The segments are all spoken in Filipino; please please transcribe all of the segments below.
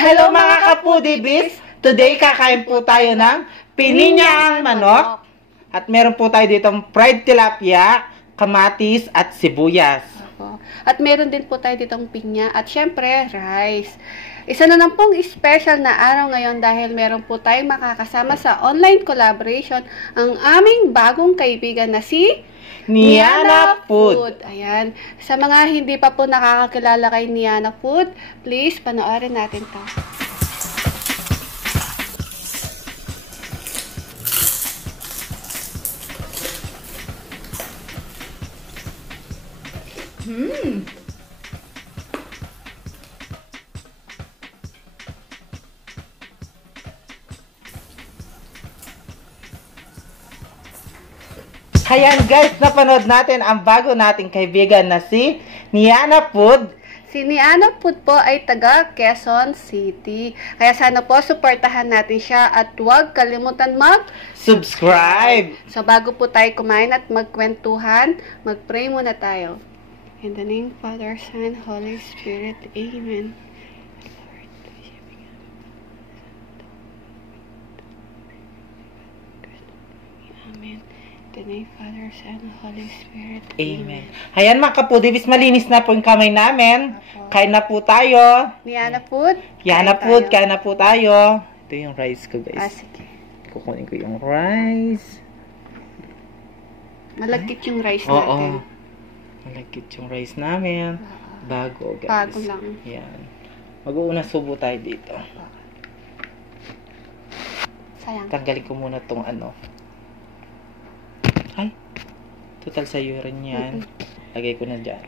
Hello mga kapudibis! Today kakain po tayo ng pininyang manok. At meron po tayo ditong fried tilapia, kamatis at sibuyas. At meron din po tayo ditong pinya at syempre rice. Isa na lang pong special na araw ngayon dahil meron po tayong makakasama sa online collaboration ang aming bagong kaibigan na si Niana Food. Ayan. Sa mga hindi pa po nakakakilala kay Niana Food, please panoorin natin to. Ayan guys, napanood natin ang bago nating kaibigan na si Niana Food. Si Niana Food po ay taga Quezon City. Kaya sana po suportahan natin siya at huwag kalimutan Subscribe! So bago po tayo kumain at magkwentuhan, mag-pray muna tayo. In the name of Father, Son, Holy Spirit. Amen. Amen. In the name of Father, Son, Holy Spirit. Amen. Ayan mga kapudibis, malinis na po yung kamay namin. Kain na po tayo. Niana Food. Niana Food, kain na po tayo. Ito yung rice ko guys. Sige. Kukunin ko yung rice. Malagkit yung rice Oo. natin. Malagkit yung rice namin. Bago guys. Bago lang. Yan. Mag-uuna subo tayo dito. Sayang. Tanggalin ko muna tong ano. Ay. Total sa'yo rin yan. Lagay ko na dyan.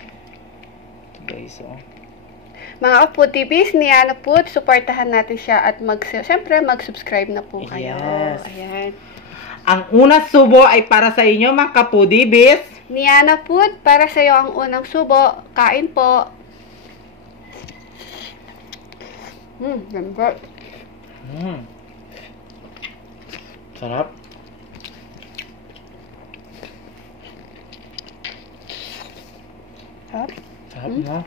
Ito guys, oh. Mga kaputibis, Niana Food, supportahan natin siya at syempre mag-subscribe na po kayo. Yes. Ayan. Ang unang subo ay para sa inyo mga kapudibis. Niana Food, para sa iyo ang unang subo. Kain po. Ganda. Sarap. Sarap. Sarap na.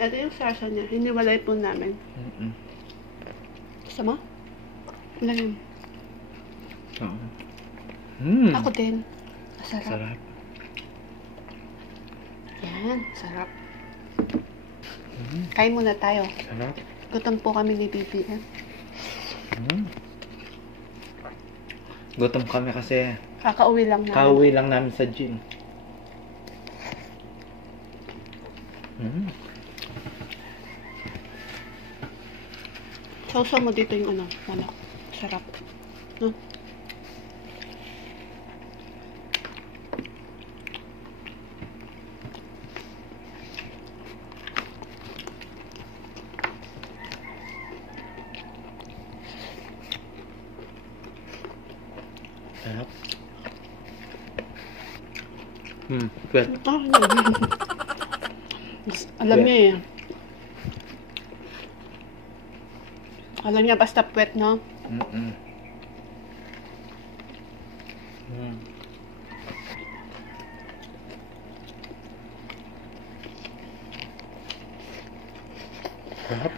Ito yung sarsa niya. Hiniwalay po namin. Gusto mo? Lagyan. Ako din. Sarap. Sarap. Yan, sarap. Kain muna tayo. Sarap. Gutom po kami ni BBM. Gutom kami kasi Kakauwi lang namin. kauwi lang namin sa gym. Sausaw mo dito yung ano, manok. Sarap. No? Sarap. Well. Alam niya eh. Alam niya basta puwet, no? Sarap.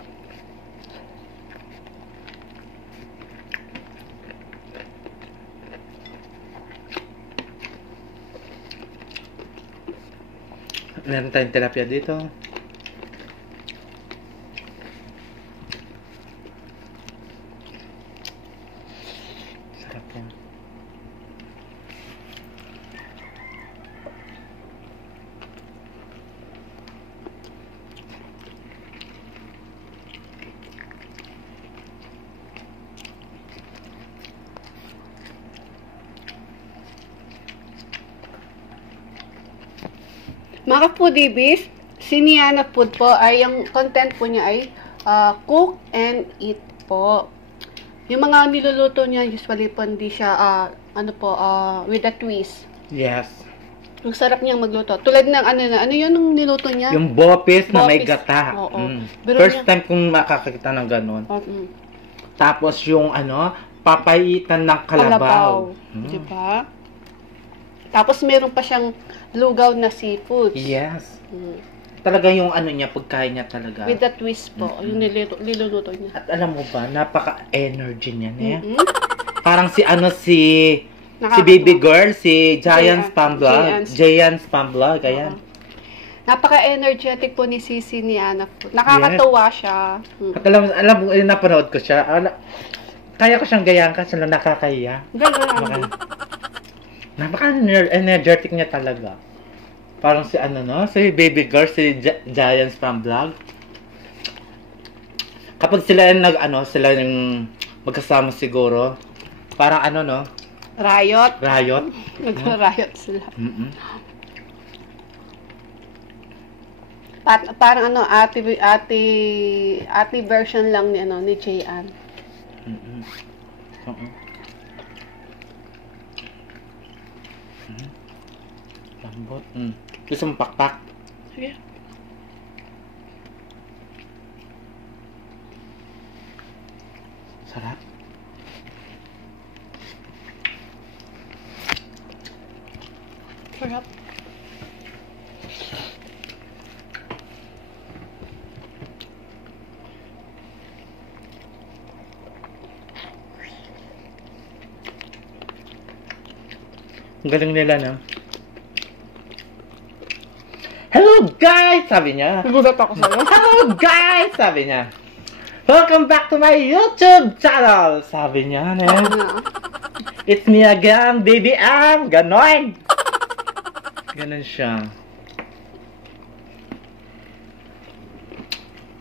Meron tayong tilapia dito. Sarap yan. Mga foodibis, si Niana Food po ay, yung content po niya ay cook and eat po. Yung mga niluluto niya, usually po hindi siya, with a twist. Yes. Ang sarap niyang magluto. Tulad ng ano yun ang niluto niya? Yung bopis na may Bopis. gata. Oo. First time kong makakakita ng ganun. Tapos yung papaitan ng kalabaw. Diba? Tapos meron pa siyang lugaw na seafoods. Yes. Mm. Talaga yung ano niya, pagkain niya talaga. With the twist po, yung niluluto niya. At alam mo ba, napaka-energy niya niya. Mm-mm. Parang si si Nakakatuwa. baby girl, si Giant Spam Vlog. Giant. Giant Spam Vlog, ayan. Napaka-energetic po ni Sisi ni Ana po. Nakakatuwa siya. At alam mo, napanood ko siya. Kaya ko siyang gayaan kasi lang nakakaya. Gano'n. Napaka-energetic niya talaga. Parang si si baby girl, si Giant Spam Vlog. Kapag sila sila yung magkasama siguro, parang Riot. riot. Nag-riot sila. Mm-mm. Parang ate version lang ni Jayan. Mm-mm. Mm-mm. Lambot. Gusto mong pakpak? Sige. Sarap. Sarap. Ang galing nila, no? Hello guys! Sabi niya. Nagulat ako sa'yo. Hello guys! Sabi niya. Welcome back to my YouTube channel! Sabi niya, ne? It's me again, baby Am! Ganon! Ganon siya.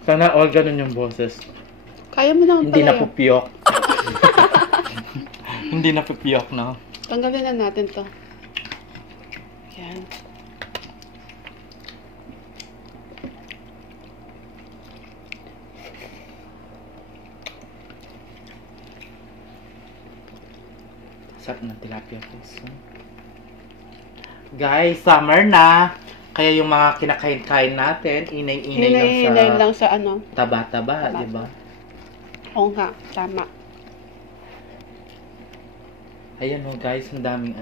Sana all ganon yung boses. Kaya mo naman Hindi pala na pupiyok. Hindi na pupiyok, no? Tanggalin na natin to. Yan. Sarap ng tilapia puso. Guys, summer na. Kaya yung mga kinakain-kain natin, inay-inay lang sa taba-taba, Taba. di ba? Oo nga, tama. Ayan o guys, ang daming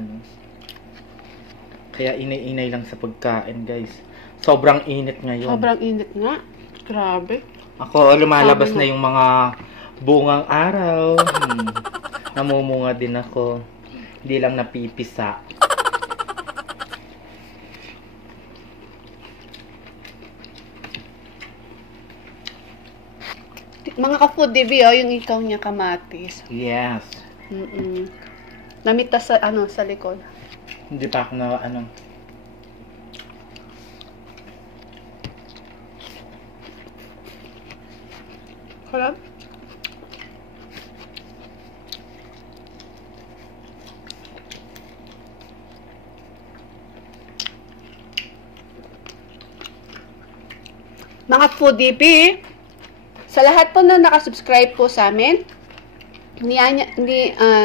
Kaya inay-inay lang sa pagkain guys. Sobrang init ngayon. Sobrang init nga. Grabe. Ako, lumalabas Sabi mo. na yung mga bungang araw. Namumunga din ako. Hindi lang napipisa. Mga ka-food TV, yung ikaw niya kamatis. Yes. Namitas sa likod. Hindi pa ako na Harap? Mga food TV, sa lahat po na nakasubscribe po sa amin,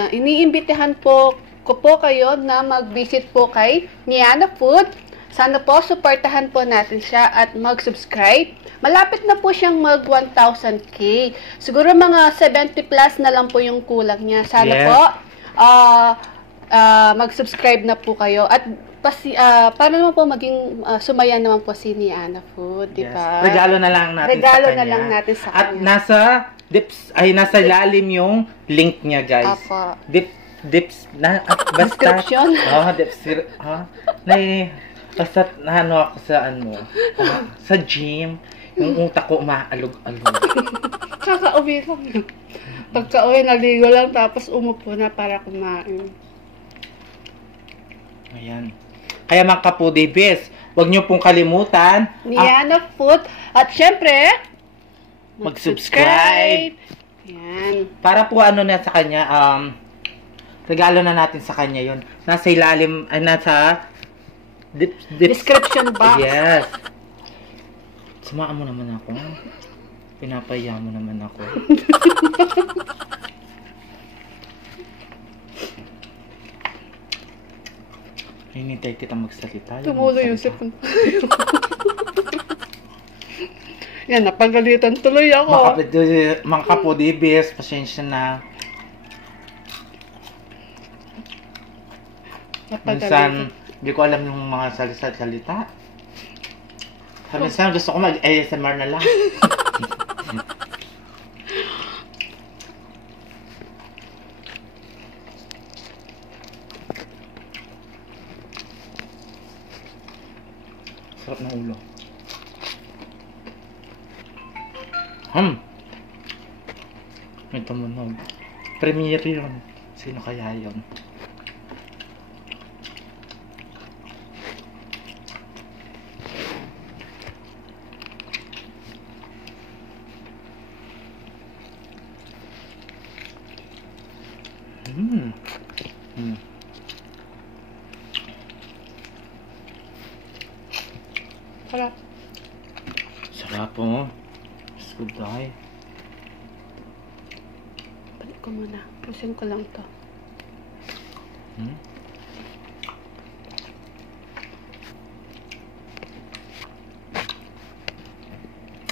iniimbitahan po ko po kayo na mag-visit po kay Niana Food. Sana po, supportahan po natin siya at mag-subscribe. Malapit na po siyang mag 1,000K. Siguro mga 70 plus na lang po yung kulang niya. Sana Yes. po, mag-subscribe na po kayo. At para naman po maging sumaya naman po si Niana Food, di ba? Yes. Regalo na lang natin Regalo sa kanya. na lang natin sa At kanya. nasa lalim yung link niya, guys. Apo. Basta. Description. Basta ako sa gym. Yung utak ko umaalog-alog. Kakauwi lang. Pagka-uwi, naligo lang, tapos umupo na para kumain. Ayan. Kaya mga kapudibis, huwag niyo pong kalimutan. Niana Food. At syempre, Mag-subscribe. Yan. Para po na sa kanya, regalo na natin sa kanya yon. Nasa ilalim, nasa Description box. Yes. Sumaan mo naman ako. Pinapaya mo naman ako. Hinintay kita magsalita. Tumulo yung sipon. Yan, napagalitan tuloy ako. Mga kapudibis, pasensya na. Minsan, hindi ko alam yung mga salita. Minsan gusto ko mag-ASMR na lang. Sarap ng ulo. May tumunog. Premiere yun. Sino kaya yun? Sarap. Sarap po. It's good guy. Balik ko muna. Pusin ko lang to.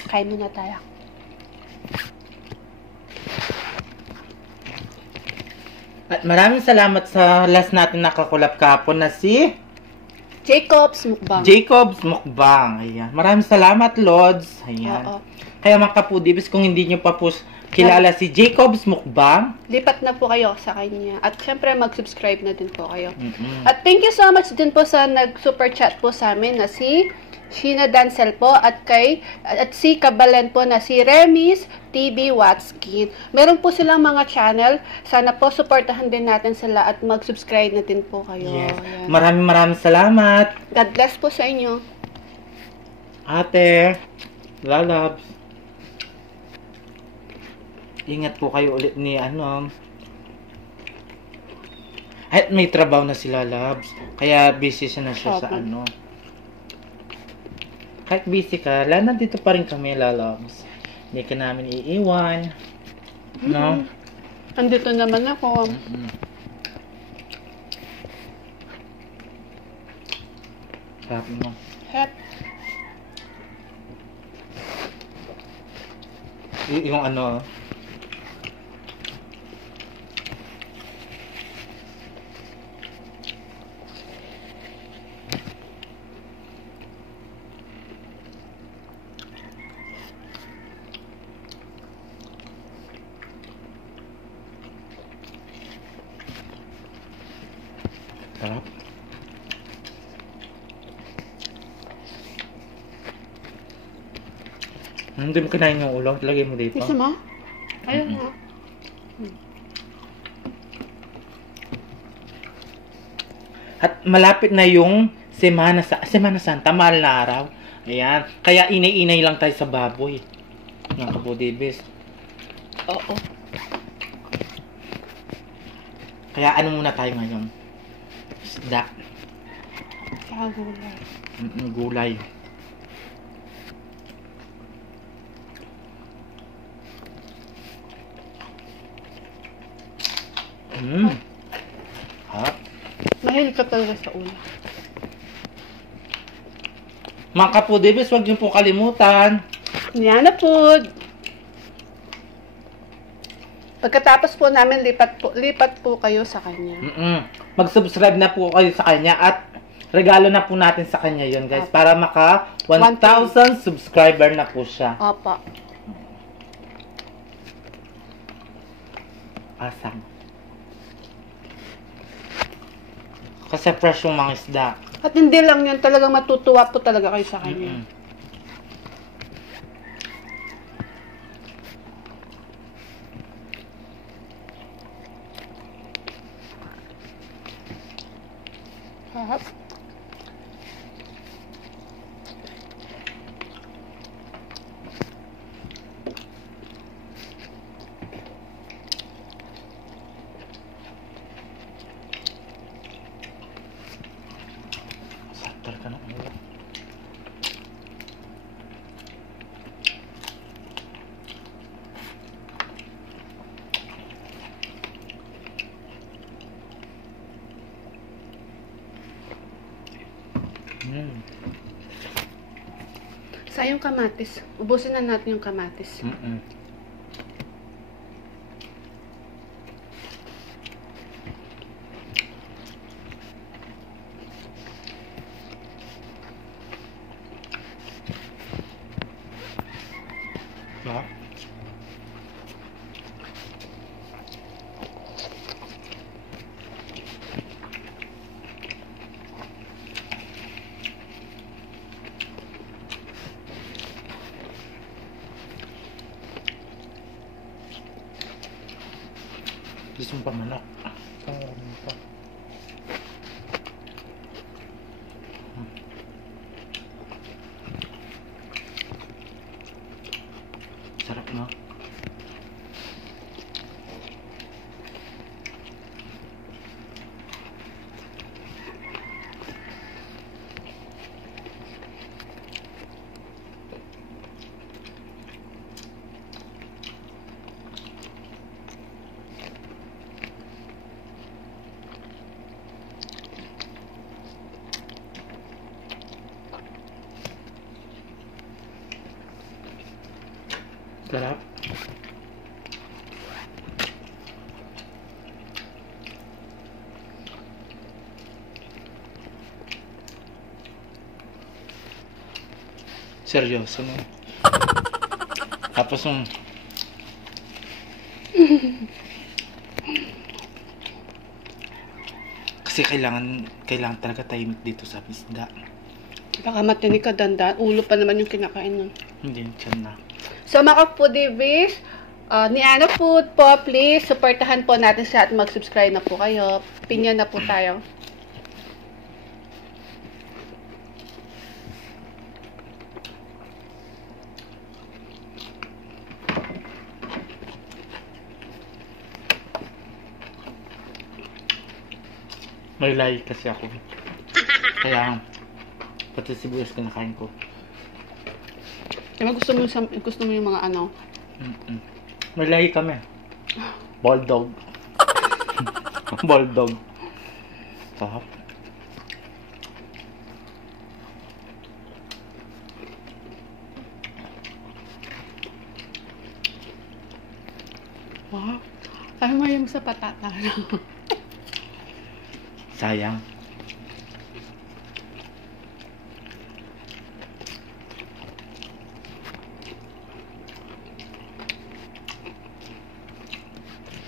Kain muna tayo. At maraming salamat sa last natin nakakulap kahapon na si Jacob's Mukbang. Jacob's Mukbang. Ayan. Maraming salamat, Lods. Ayan. Oo. Kaya mga kapudibis, kung hindi nyo pa po kilala si Jacob's Mukbang, lipat na po kayo sa kanya. At syempre, mag-subscribe na din po kayo. At thank you so much din po sa nag-super chat po sa amin na si Sheena Dancel po at si Kabalen po na si Remis TV Watskin. Meron po silang mga channel. Sana po supportahan din natin sila at mag-subscribe na din po kayo. yes. Ayan. Maraming salamat. God bless po sa inyo. Ate, lalabs. Ingat po kayo ulit ni At may trabaho na sila, Labs. Kaya busy siya sa Kahit busy ka, nandito pa rin kami, Lalabs. Hindi ka namin iiwan. No? Andito naman ako. Sarap mo. Hep. Yung sarap. Hindi mo kinain yung ulo. Lagay mo dito. Gusto mo? Ayun na. At malapit na yung Semana Santa, mahal na araw. Ayan. Kaya inay-inay lang tayo sa baboy. Ng kapudibis. Oo. Kaya muna tayo ngayon? Isda. Saka gulay. Gulay. Hap. Mahilig ka talaga sa ulo. Mga kapudibis, huwag niyo po kalimutan. Yan na po. Pagkatapos po namin, lipat po kayo sa kanya. Mag-subscribe na po kayo sa kanya at regalo na po natin sa kanya yun, guys. Para maka 1,000 subscriber na po siya. Opo. Asang. Kasi fresh yung mga isda. At hindi lang yun, talagang matutuwa po talaga kayo sa kanya. Sarap. Saktar ka na ulo. Sayang kamatis. Ubusin na natin yung kamatis. Gusto mo pa manok? Sarap, no? Sarap. Seryoso, no? Tapos kasi kailangan talaga tahimik dito sa isda. Baka matinig ka, dandan. Ulo pa naman yung kinakain nun. Hindi, tiyan na. So mga foodies, ni Ana Food po, please, supportahan po natin siya at mag-subscribe na po kayo. Pinya na po tayo. May lahi kasi ako. Kaya, pati sibuyas kinakain ko. Kaya gusto mo yung mga ano? May lahi kami. Bulldog. Bulldog. Sarap. Wow. Sabi mo yung sa patata. Sayang.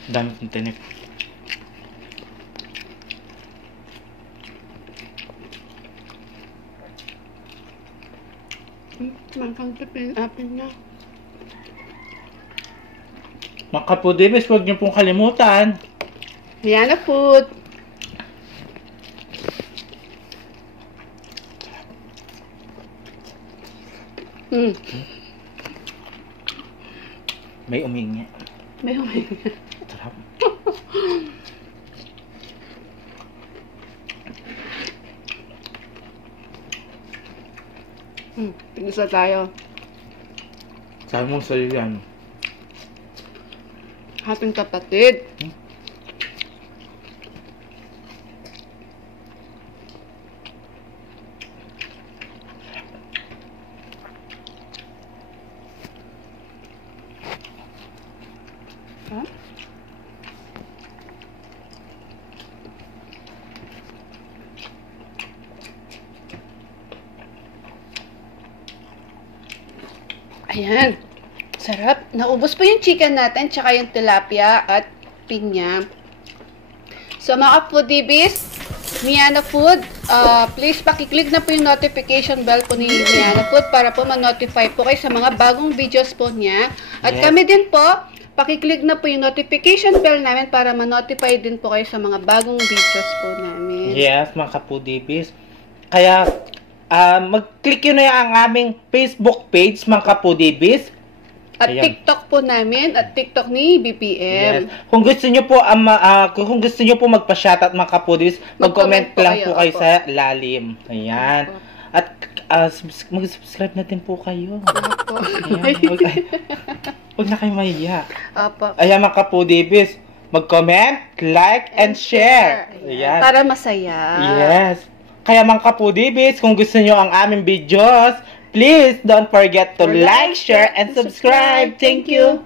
Dami kong tinik. Mangkang pipin apin niya. Mga kapudibis, huwag niyo pong kalimutan. Yana Food. May umingi. May umingi. Sarap. Pinisa tayo. Sabi mo sa'yo yan. Ating kapatid. Huh? Ayan. Sarap. Naubos po yung chicken natin, tsaka yung tilapia at pinya. So, mga foodies, Miana Food, please pakiclick na po yung notification bell po ni Miana Food para po ma-notify po kayo sa mga bagong videos po niya. At yes, kami din po, pakiclick na po yung notification bell namin para ma-notify din po kayo sa mga bagong videos po namin. Yes, mga kapudibis. Kaya, mag-click yun na ang aming Facebook page, mga kapudibis. At ayan, TikTok po namin, at TikTok ni BPM. Yes. Kung gusto niyo po magpa-shoutout, mga kapudibis, mag-comment lang po kayo sa lalim. Ayan. At mag-subscribe na din po kayo. Huwag na kayo mahiya. Ayan, mga kapudibis, mag-comment, like, and share. Ayan. Para masaya. Yes. Kaya mga kapudibis, kung gusto niyo ang aming videos, please don't forget to like, share, and subscribe. Thank you.